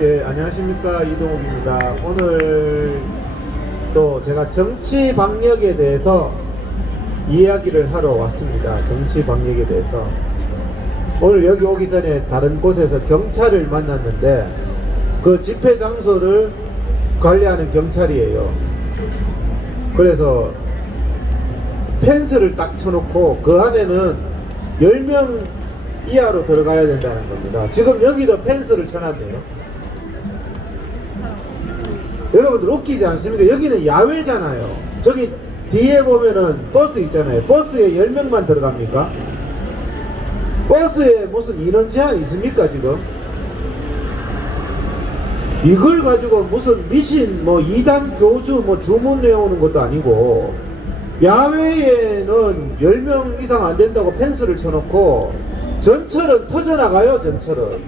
예, 안녕하십니까. 이동욱입니다. 오늘 또 제가 정치 방역에 대해서 이야기를 하러 왔습니다. 정치 방역에 대해서. 오늘 여기 오기 전에 다른 곳에서 경찰을 만났는데 그 집회 장소를 관리하는 경찰이에요. 그래서 펜스를 딱 쳐놓고 그 안에는 10명 이하로 들어가야 된다는 겁니다. 지금 여기도 펜스를 쳐놨네요. 여러분들 웃기지 않습니까? 여기는 야외잖아요. 저기 뒤에 보면은 버스 있잖아요. 버스에 10명만 들어갑니까? 버스에 무슨 인원 제한 있습니까 지금? 이걸 가지고 무슨 미신 뭐 2단 교주 뭐 주문 외우는 것도 아니고 야외에는 10명 이상 안 된다고 펜스를 쳐놓고 전철은 터져나가요. 전철은.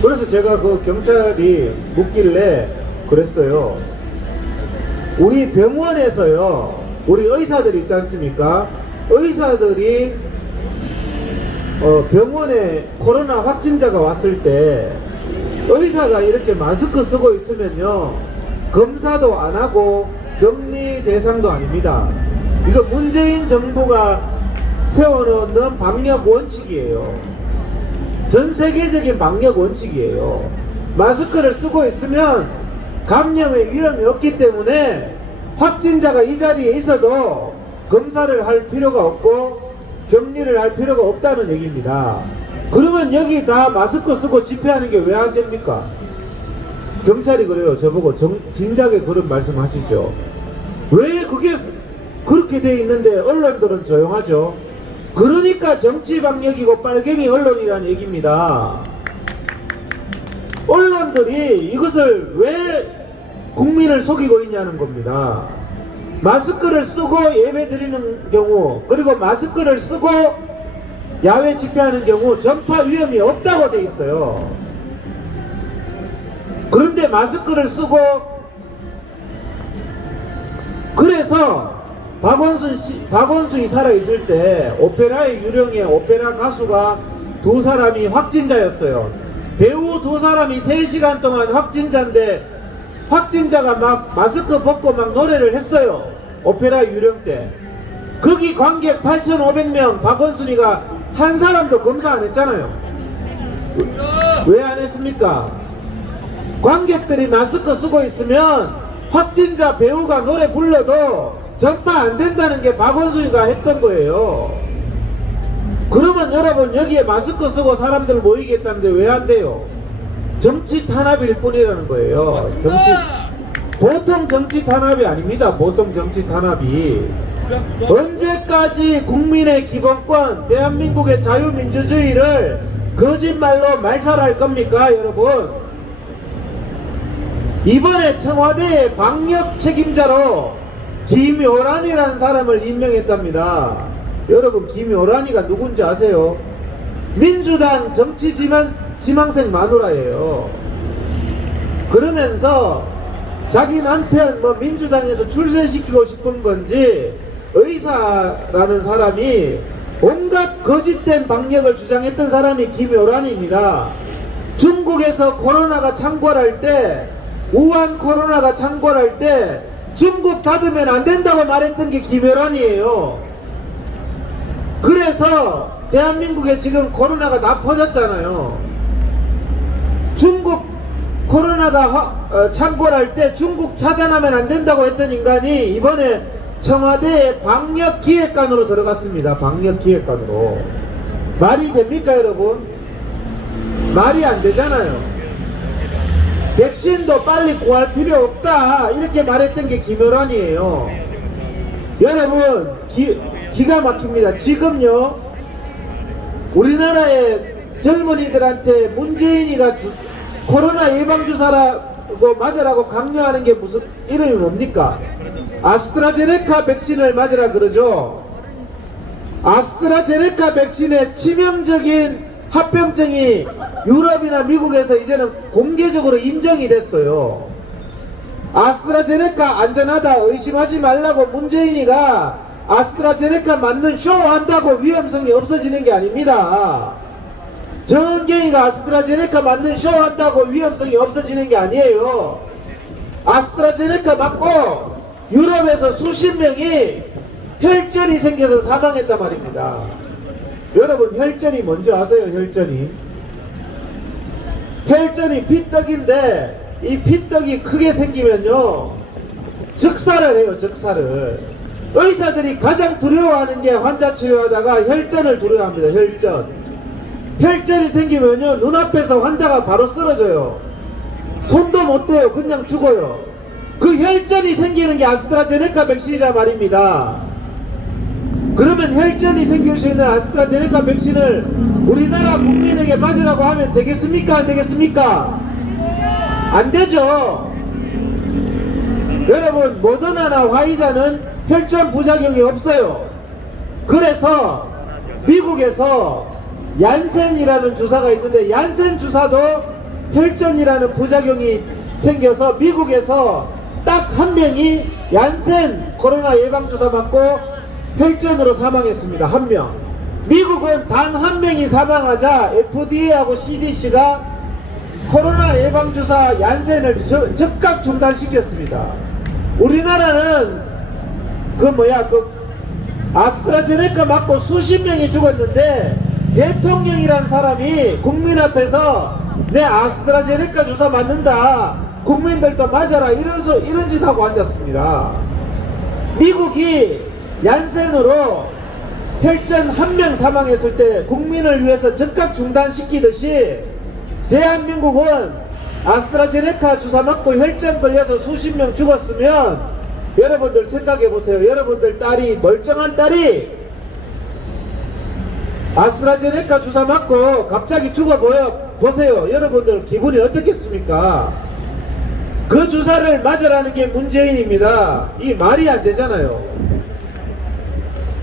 그래서 제가 그 경찰이 묻길래 그랬어요. 우리 병원에서요, 우리 의사들 있지 않습니까? 의사들이 병원에 코로나 확진자가 왔을 때 의사가 이렇게 마스크 쓰고 있으면요, 검사도 안 하고 격리 대상도 아닙니다. 이거 문재인 정부가 세워놓는 방역 원칙이에요. 전 세계적인 방역 원칙이에요. 마스크를 쓰고 있으면 감염의 위험이 없기 때문에 확진자가 이 자리에 있어도 검사를 할 필요가 없고 격리를 할 필요가 없다는 얘기입니다. 그러면 여기 다 마스크 쓰고 집회하는 게 왜 안 됩니까? 경찰이 그래요. 저보고 진작에 그런 말씀 하시죠. 왜 그게 그렇게 돼 있는데 언론들은 조용하죠? 그러니까 정치 방역이고 빨갱이 언론이라는 얘기입니다. 언론들이 이것을 왜 국민을 속이고 있냐는 겁니다. 마스크를 쓰고 예배 드리는 경우, 그리고 마스크를 쓰고 야외 집회하는 경우 전파 위험이 없다고 돼 있어요. 그런데 마스크를 쓰고, 그래서 박원순이 살아있을 때 오페라의 유령의 오페라 가수가 2사람이 확진자였어요. 배우 2사람이 3시간 동안 확진자인데 확진자가 막 마스크 벗고 막 노래를 했어요. 오페라 유령 때. 거기 관객 8,500명 박원순이가 한 사람도 검사 안 했잖아요. 왜 안 했습니까? 관객들이 마스크 쓰고 있으면 확진자 배우가 노래 불러도 전파 안 된다는 게 박원순이가 했던 거예요. 그러면 여러분 여기에 마스크 쓰고 사람들 모이겠다는데 왜 안 돼요? 정치 탄압일 뿐이라는 거예요. 보통 정치 탄압이 아닙니다. 보통 정치 탄압이. 언제까지 국민의 기본권, 대한민국의 자유민주주의를 거짓말로 말살할 겁니까, 여러분? 이번에 청와대의 방역 책임자로 김효란이라는 사람을 임명했답니다. 여러분, 김효란이가 누군지 아세요? 민주당 정치 지망생 마누라예요. 그러면서 자기 남편 뭐 민주당에서 출세시키고 싶은 건지 의사라는 사람이 온갖 거짓된 방역을 주장했던 사람이 김효란입니다. 중국에서 코로나가 창궐할 때, 우한 코로나가 창궐할 때 중국 닫으면 안 된다고 말했던 게 김효란이에요. 그래서 대한민국에 지금 코로나가 다 퍼졌잖아요. 중국 코로나가 창궐할 때 중국 차단하면 안 된다고 했던 인간이 이번에 청와대에 방역기획관으로 들어갔습니다. 방역기획관으로. 말이 됩니까, 여러분? 말이 안 되잖아요. 백신도 빨리 구할 필요 없다 이렇게 말했던 게 김효란이에요. 여러분 기가 막힙니다. 지금요 우리나라의 젊은이들한테 문재인이가 코로나 예방주사라고 맞으라고 강요하는 게 무슨 이름이 뭡니까? 아스트라제네카 백신을 맞으라 그러죠. 아스트라제네카 백신의 치명적인 합병증이 유럽이나 미국에서 이제는 공개적으로 인정이 됐어요. 아스트라제네카 안전하다 의심하지 말라고 문재인이가 아스트라제네카 맞는 쇼 한다고 위험성이 없어지는 게 아닙니다. 정은경이가 아스트라제네카 맞는 쇼한다고 위험성이 없어지는 게 아니에요. 아스트라제네카 맞고 유럽에서 수십 명이 혈전이 생겨서 사망했단 말입니다. 여러분, 혈전이 뭔지 아세요? 혈전이 피떡인데 이 피떡이 크게 생기면요 즉사를 해요. 즉사를. 의사들이 가장 두려워하는 게 환자 치료하다가 혈전을 두려워합니다. 혈전이 생기면요 눈앞에서 환자가 바로 쓰러져요. 손도 못 대요. 그냥 죽어요. 그 혈전이 생기는 게 아스트라제네카 백신이란 말입니다. 그러면 혈전이 생길 수 있는 아스트라제네카 백신을 우리나라 국민에게 맞으라고 하면 되겠습니까? 안 되겠습니까? 안 되죠. 여러분, 모더나나 화이자는 혈전 부작용이 없어요. 그래서 미국에서 얀센이라는 주사가 있는데 얀센 주사도 혈전이라는 부작용이 생겨서 미국에서 딱 한 명이 얀센 코로나 예방주사 맞고 혈전으로 사망했습니다. 한 명. 미국은 단 한 명이 사망하자 FDA하고 CDC가 코로나 예방주사 얀센을 즉각 중단시켰습니다. 우리나라는 아스트라제네카 맞고 수십 명이 죽었는데 대통령이라는 사람이 국민 앞에서 내 아스트라제네카 주사 맞는다, 국민들도 맞아라, 이런 짓 하고 앉았습니다. 미국이 얀센으로 혈전 한 명 사망했을 때 국민을 위해서 즉각 중단시키듯이 대한민국은 아스트라제네카 주사 맞고 혈전 걸려서 수십 명 죽었으면 여러분들 생각해 보세요. 여러분들 딸이, 멀쩡한 딸이 아스트라제네카 주사 맞고 갑자기 죽어 보세요. 여러분들 기분이 어떻겠습니까? 그 주사를 맞으라는 게 문재인입니다. 이 말이 안 되잖아요.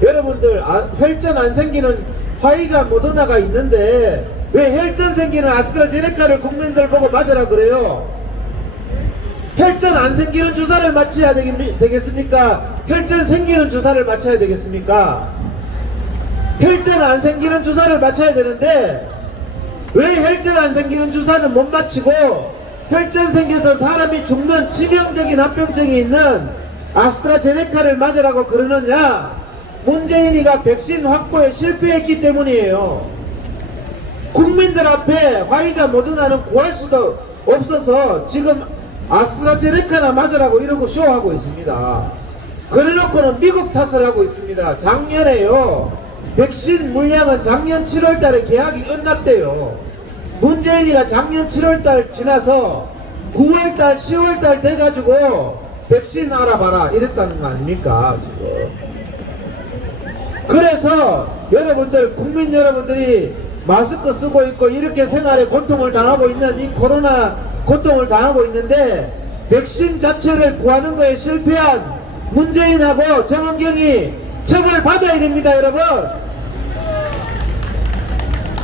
여러분들 혈전 안 생기는 화이자 모더나가 있는데 왜 혈전 생기는 아스트라제네카를 국민들 보고 맞으라 그래요? 혈전 안 생기는 주사를 맞춰야 되겠습니까? 혈전 생기는 주사를 맞춰야 되겠습니까? 혈전 안 생기는 주사를 맞춰야 되는데 왜 혈전 안 생기는 주사는 못 맞히고 혈전 생겨서 사람이 죽는 치명적인 합병증이 있는 아스트라제네카를 맞으라고 그러느냐? 문재인이가 백신 확보에 실패했기 때문이에요. 국민들 앞에 화이자 모더나는 구할 수도 없어서 지금 아스트라제네카나 맞으라고 이러고 쇼하고 있습니다. 그래놓고는 미국 탓을 하고 있습니다. 작년에요, 백신 물량은 작년 7월달에 계약이 끝났대요. 문재인이가 작년 7월달 지나서 9월달 10월달 돼가지고 백신 알아봐라 이랬다는 거 아닙니까 지금. 그래서 여러분들, 국민 여러분들이 마스크 쓰고 있고 이렇게 생활에 고통을 당하고 있는 이 코로나 고통을 당하고 있는데 백신 자체를 구하는 거에 실패한 문재인하고 정은경이 처벌받아야 됩니다. 여러분,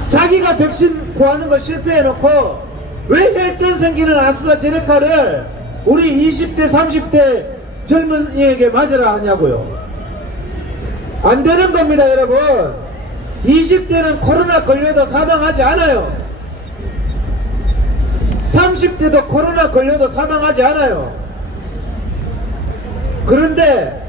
자기가 백신 구하는 거 실패해놓고 왜 혈전 생기는 아스트라제네카를 우리 20대 30대 젊은이에게 맞으라 하냐고요. 안 되는 겁니다. 여러분, 20대는 코로나 걸려도 사망하지 않아요. 30대도 코로나 걸려도 사망하지 않아요. 그런데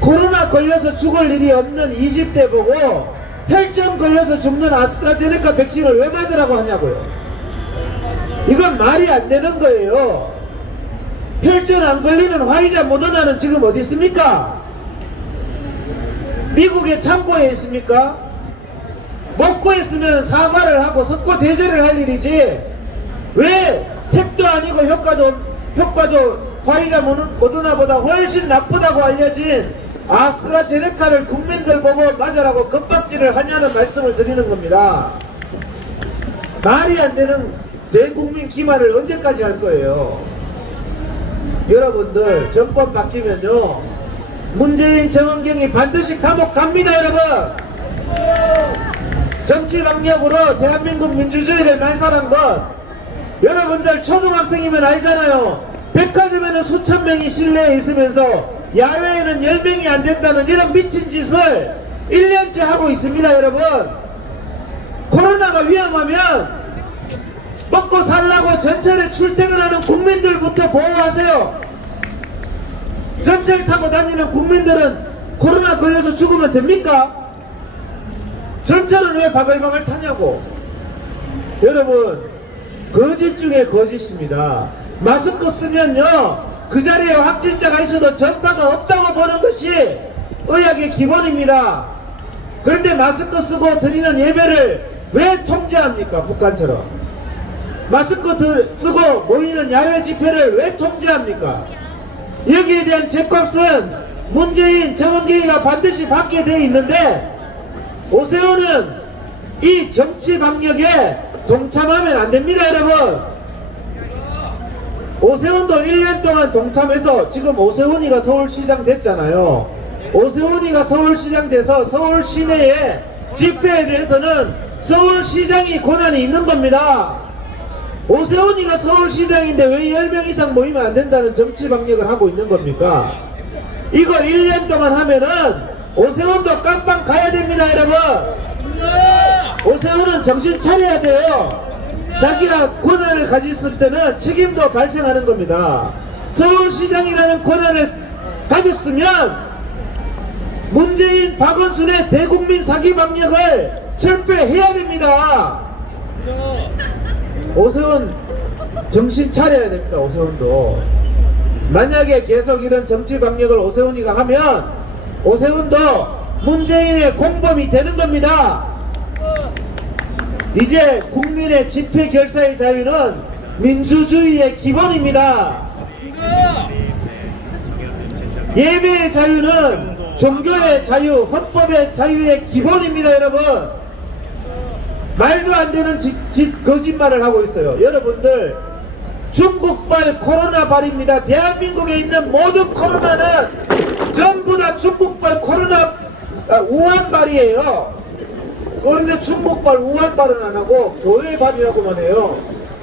코로나 걸려서 죽을 일이 없는 20대 보고 혈전 걸려서 죽는 아스트라제네카 백신을 왜 맞으라고 하냐고요. 이건 말이 안 되는 거예요. 혈전 안 걸리는 화이자 모더나는 지금 어디 있습니까? 미국의 창고에 있습니까? 먹고 있으면 사과를 하고 석고 대죄를 할 일이지 왜 택도 아니고 효과도 화이자 모더나보다 훨씬 나쁘다고 알려진 아스트라제네카를 국민들 보고 맞으라고 겁박질을 하냐는 말씀을 드리는 겁니다. 말이 안 되는 대국민 기만을 언제까지 할 거예요? 여러분들, 정권 바뀌면요 문재인, 정은경이 반드시 감옥 갑니다. 여러분, 정치 강력으로 대한민국 민주주의를 말살한 것 여러분들 초등학생이면 알잖아요. 백화점에는 수천 명이 실내에 있으면서 야외에는 10명이 안 된다는 이런 미친 짓을 1년째 하고 있습니다. 여러분, 코로나가 위험하면 먹고 살라고 전철에 출퇴근하는 국민들부터 보호하세요. 전철 타고 다니는 국민들은 코로나 걸려서 죽으면 됩니까? 전철은 왜 바글바글 타냐고. 여러분, 거짓 중에 거짓입니다. 마스크 쓰면요, 그 자리에 확진자가 있어도 전파가 없다고 보는 것이 의학의 기본입니다. 그런데 마스크 쓰고 드리는 예배를 왜 통제합니까? 북한처럼. 마스크 쓰고 모이는 야외 집회를 왜 통제합니까? 여기에 대한 죄값은 문재인, 정원기가 반드시 받게 되어 있는데, 오세훈은 이 정치 방역에 동참하면 안 됩니다, 여러분. 오세훈도 1년 동안 동참해서 지금 오세훈이가 서울시장 됐잖아요. 오세훈이가 서울시장 돼서 서울 시내의 집회에 대해서는 서울시장이 권한이 있는 겁니다. 오세훈이가 서울시장인데 왜 10명 이상 모이면 안 된다는 정치 방역을 하고 있는 겁니까? 이거 1년 동안 하면은 오세훈도 깜빵 가야 됩니다, 여러분. 오세훈은 정신 차려야 돼요. 자기가 권한을 가졌을 때는 책임도 발생하는 겁니다. 서울시장이라는 권한을 가졌으면 문재인, 박원순의 대국민 사기 방역을 철폐해야 됩니다. 오세훈 정신 차려야 됩니다. 오세훈도. 만약에 계속 이런 정치 방역을 오세훈이가 하면 오세훈도 문재인의 공범이 되는 겁니다. 이제 국민의 집회 결사의 자유는 민주주의의 기본입니다. 예배의 자유는 종교의 자유, 헌법의 자유의 기본입니다, 여러분. 말도 안 되는 거짓말을 하고 있어요. 여러분들, 중국발 코로나발입니다. 대한민국에 있는 모든 코로나는 전부 다 중국발 우한발이에요. 그런데 중국발 우한발은 안 하고 교회발이라고만 해요.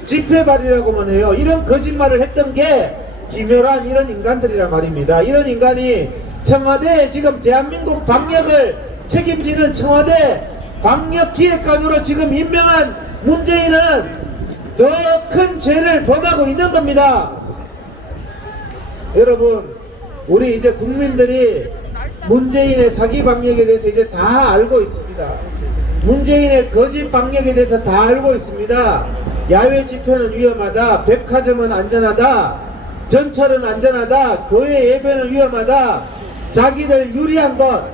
집회발이라고만 해요. 이런 거짓말을 했던 게 김효란 이런 인간들이란 말입니다. 이런 인간이 청와대에 지금 대한민국 방역을 책임지는 청와대 방역기획관으로 지금 임명한 문재인은 더 큰 죄를 범하고 있는 겁니다. 여러분, 우리 이제 국민들이 문재인의 사기 방역에 대해서 이제 다 알고 있습니다. 문재인의 거짓 방역에 대해서 다 알고 있습니다. 야외 집회는 위험하다, 백화점은 안전하다, 전철은 안전하다, 교회 예배는 위험하다, 자기들 유리한 것,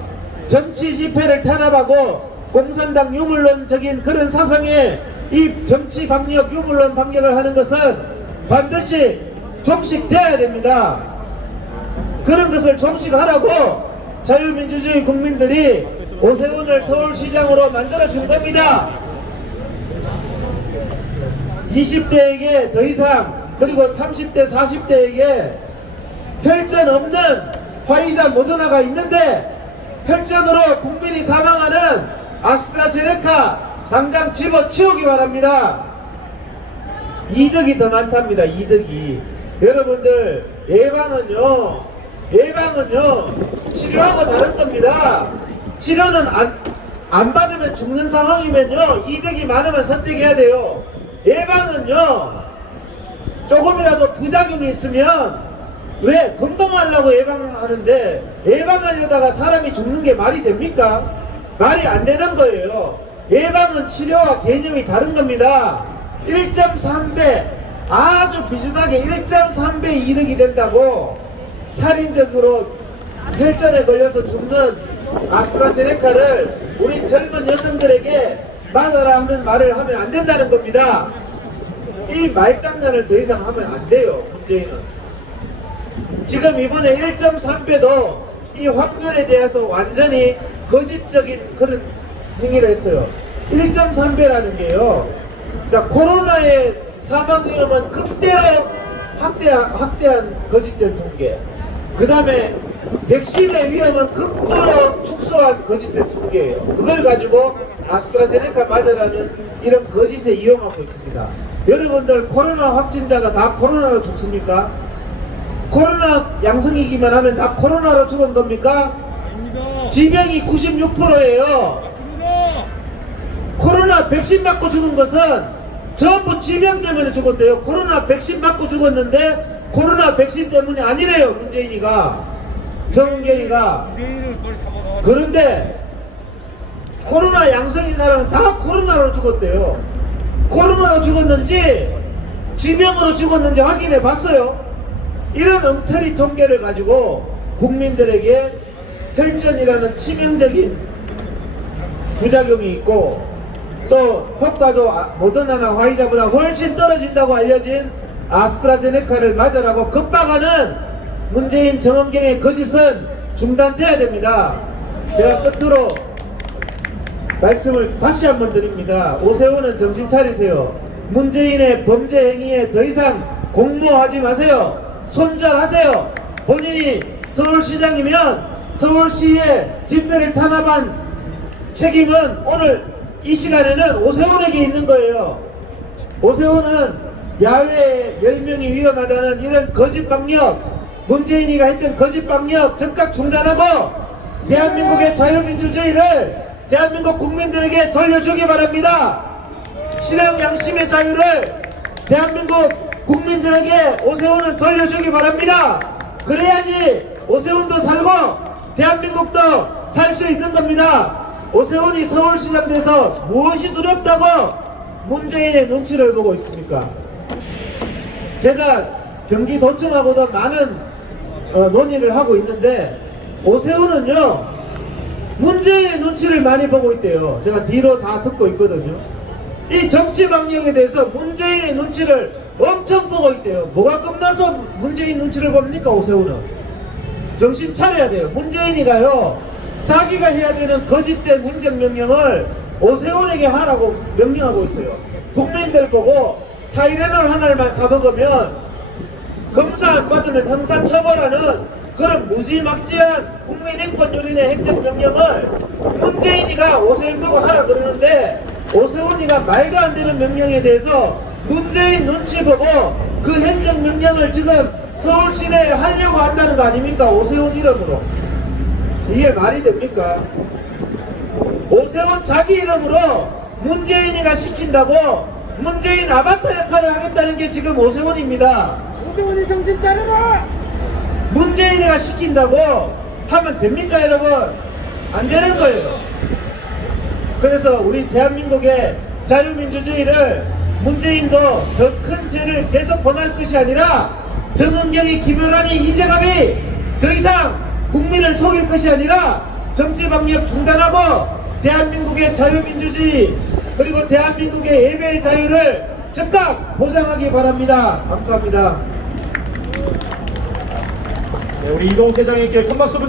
정치 집회를 탄압하고 공산당 유물론적인 그런 사상에 이 정치 방역, 유물론 방역을 하는 것은 반드시 종식돼야 됩니다. 그런 것을 종식하라고 자유민주주의 국민들이 오세훈을 서울시장으로 만들어준 겁니다. 20대에게 더 이상, 그리고 30대, 40대에게 혈전 없는 화이자 모더나가 있는데 혈전으로 국민이 사망하는 아스트라제네카 당장 집어치우기 바랍니다. 이득이 더 많답니다. 이득이. 여러분들, 예방은요 치료하고 다른 겁니다. 치료는 안 받으면 죽는 상황이면요 이득이 많으면 선택해야 돼요. 예방은요 조금이라도 부작용이 있으면, 왜 건강하려고 예방하는데 예방하려다가 사람이 죽는 게 말이 됩니까? 말이 안 되는 거예요. 예방은 치료와 개념이 다른 겁니다. 1.3배, 아주 비슷하게 1.3배 이득이 된다고 살인적으로 혈전에 걸려서 죽는 아스트라제네카를 우리 젊은 여성들에게 맞아라 하는 말을 하면 안 된다는 겁니다. 이 말장난을 더 이상 하면 안 돼요. 문재인은 지금 이번에 1.3배도 이 확률에 대해서 완전히 거짓적인 그런 행위를 했어요. 1.3배라는 게요, 자, 코로나의 사망 위험은 극대로 확대한 거짓된 통계, 그 다음에 백신의 위험은 극도로 축소한 거짓된 통계예요. 그걸 가지고 아스트라제네카 맞으라는 이런 거짓에 이용하고 있습니다. 여러분들, 코로나 확진자가 다 코로나로 죽습니까? 코로나 양성이기만 하면 다 코로나로 죽은 겁니까? 지병이 96%예요. 코로나 코로나 백신 맞고 죽은 것은 전부 지병 때문에 죽었대요. 코로나 백신 맞고 죽었는데 코로나 백신 때문이 아니래요. 문재인이가, 정은경이가. 그런데 코로나 양성인 사람은 다 코로나로 죽었대요. 코로나로 죽었는지 지병으로 죽었는지 확인해 봤어요. 이런 엉터리 통계를 가지고 국민들에게 혈전이라는 치명적인 부작용이 있고 또 효과도 모더나나 화이자보다 훨씬 떨어진다고 알려진 아스트라제네카를 맞으라고 급박하는 문재인 정원경의 거짓은 중단돼야 됩니다. 제가 끝으로 말씀을 다시 한번 드립니다. 오세훈은 정신 차리세요. 문재인의 범죄 행위에 더 이상 공모하지 마세요. 손절하세요. 본인이 서울시장이면 서울시의 집회를 탄압한 책임은 오늘 이 시간에는 오세훈에게 있는 거예요. 오세훈은 야외에 10명이 위험하다는 이런 거짓 방역, 문재인이가 했던 거짓 방역 즉각 중단하고 대한민국의 자유민주주의를 대한민국 국민들에게 돌려주기 바랍니다. 신앙 양심의 자유를 대한민국 국민들에게 오세훈은 돌려주기 바랍니다. 그래야지 오세훈도 살고 대한민국도 살 수 있는 겁니다. 오세훈이 서울시장 돼서 무엇이 두렵다고 문재인의 눈치를 보고 있습니까? 제가 경기도청하고도 많은 논의를 하고 있는데 오세훈은요 문재인의 눈치를 많이 보고 있대요. 제가 뒤로 다 듣고 있거든요. 이 정치 방역에 대해서 문재인의 눈치를 엄청 보고 있대요. 뭐가 끝나서 문재인 눈치를 봅니까? 오세훈은 정신 차려야 돼요. 문재인이가요 자기가 해야 되는 거짓된 행정명령을 오세훈에게 하라고 명령하고 있어요. 국민들 보고 타이레놀 하나만 사먹으면 검사 안 받으면 형사처벌하는 그런 무지막지한 국민인권유린의 행정명령을 문재인이가 오세훈 보고 하라 그러는데 오세훈이가 말도 안 되는 명령에 대해서 문재인 눈치 보고 그 행정명령을 지금 서울 시내에 하려고 한다는 거 아닙니까? 오세훈 이름으로. 이게 말이 됩니까? 오세훈 자기 이름으로 문재인이가 시킨다고 문재인 아바타 역할을 하겠다는 게 지금 오세훈입니다. 오세훈이 정신 차려라! 문재인이가 시킨다고 하면 됩니까 여러분? 안 되는 거예요. 그래서 우리 대한민국의 자유민주주의를 문재인도 더 큰 죄를 계속 범할 것이 아니라 정은경이, 김효란이, 이재갑이 더 이상 국민을 속일 것이 아니라 정치방역 중단하고 대한민국의 자유민주주의 그리고 대한민국의 예배의 자유를 즉각 보장하기 바랍니다. 감사합니다. 네, 우리 이동욱 회장님께 큰 박수 부탁드립니다.